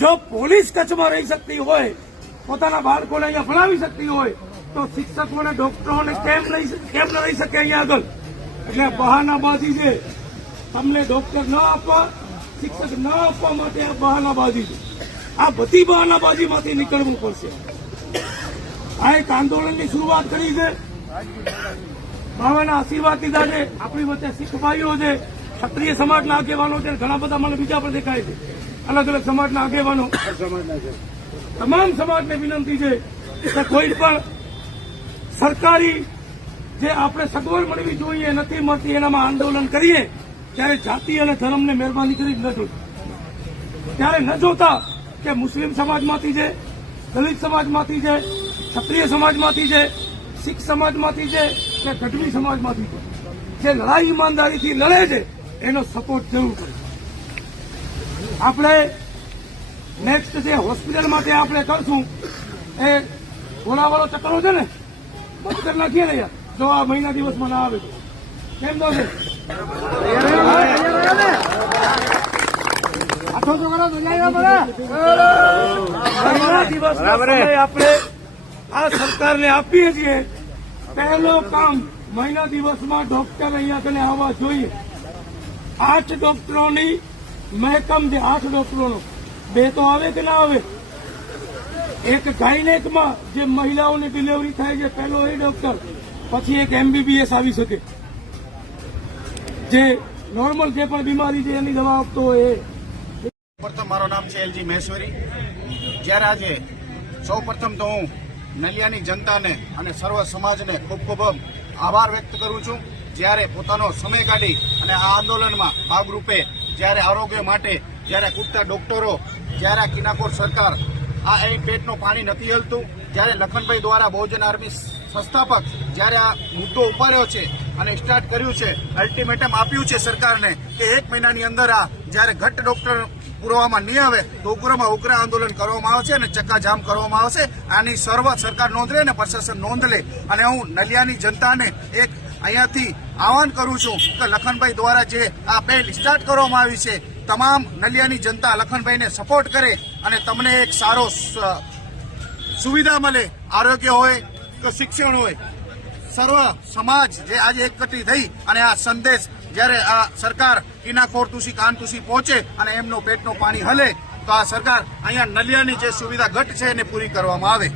જો પોલીસ કચ્છમાં રહી શકતી હોય, પોતાના બાળકોને અહીંયા ભણાવી શકતી હોય, તો શિક્ષકોને, ડોક્ટરોને કેમ લઈ કેમ ન રહી શકે અહીંયા આગળ? એટલે બહાનાબાજી છે. તમને ડોક્ટર ન આપવા, શિક્ષક ન આપવા માટે આ બહાનાબાજી છે. આ બધી બહાનાબાજીમાંથી નીકળવું પડશે. આ એક આંદોલનની શરૂઆત કરી છે. બાવાના આશીર્વાદ લીધા છે આપણી વચ્ચે શીખ ભાઈઓ છે. ક્ષત્રિય સમાજના આગેવાનો છે. ઘણા બધા મને બીજા પણ દેખાય છે. અલગ અલગ સમાજના આગેવાનો તમામ સમાજને વિનંતી છે કે કોઈ પણ સરકારી જે આપણે સગવડ મળવી જોઈએ, નથી મળતી, એનામાં આંદોલન કરીએ, ત્યારે જાતિ અને ધર્મને મહેરબાની કરી ન જોતી. ત્યારે ન જોતા કે મુસ્લિમ સમાજમાંથી છે, દલિત સમાજમાંથી છે, ક્ષત્રિય સમાજમાંથી છે, શીખ સમાજમાંથી છે, કે ગઢવી સમાજમાંથી છે. જે લડાઈ ઈમાનદારીથી લડે છે, એનો સપોર્ટ જરૂર કરે આપણે નેક્સ્ટ જે હોસ્પિટલ માટે આપણે કરશું એ ગોળાવાળો ચક્કરો છે ને બંધ કરી નાખીએ ને યાર જો આ મહિના દિવસમાં ના આવે કેમ તો છે મહિના દિવસનો સમય આપણે આ સરકારને આપીએ છીએ પહેલો કામ મહિના દિવસમાં ડોક્ટર અહીંયા કને આવવા જોઈએ. આઠ ડોક્ટરોની મહેકમ છે આઠ ડોક્ટરોનો બે તો આવે કે ના આવે? એક ગાયનેકમાં જે મહિલાઓની ડિલિવરી થાય છે, પહેલો એ ડોક્ટર પછી એક એમબીબીએસ આવી શકે. જે નોર્મલ જે પણ બીમારી છે, એની દવા આપતો એ. પ્રથમ મારું નામ છે એલજી મહેશ્વરી જ્યારે આજે સૌ તો હું નલિયાની જનતાને અને સર્વ સમાજને ખૂબ ખૂબ આભાર વ્યક્ત કરું છું. જ્યારે પોતાનો સમય કાઢી અને આ આંદોલનમાં ભાગરૂપે જ્યારે આરોગ્ય માટે જ્યારે કૂદતા ડોક્ટરો, જ્યારે આ કિનાકોર સરકાર આ અહીં પેટનું પાણી નથી હલતું, જ્યારે લખનભાઈ દ્વારા બહુજન આર્મી સંસ્થાપક જ્યારે આ મુદ્દો ઉપાડ્યો છે અને સ્ટાર્ટ કર્યું છે અલ્ટિમેટમ આપ્યું છે સરકારને કે એક મહિનાની અંદર આ જ્યારે ઘટ ડોક્ટર પુરવામાં નહીં આવે તો ઉગ્રમાં ઉગ્ર આંદોલન કરવામાં આવશે અને ચક્કાજામ કરવામાં આવશે. આની સર્વ સરકાર નોંધ લે અને પ્રશાસન નોંધ લે. અને હું નલિયાની જનતાને એક અહીંયાથી આહવાન કરું છું કે લખનભાઈ દ્વારા જે આ પહેલ સ્ટાર્ટ કરવામાં આવી છે, તમામ નલિયાની જનતા લખનભાઈને સપોર્ટ કરે અને તમને એક સારો સુવિધા મળે. આરોગ્ય હોય કે શિક્ષણ હોય. સર્વ સમાજ જે આજે એકઠી થઈ અને આ સંદેશ જ્યારે આ સરકાર કિનાકોર તુસી, કાન તુસી પહોંચે અને એમનો પેટનું પાણી હલે, તો આ સરકાર અહીંયા નલિયાની જે સુવિધા ઘટ છે એને પૂરી કરવામાં આવે.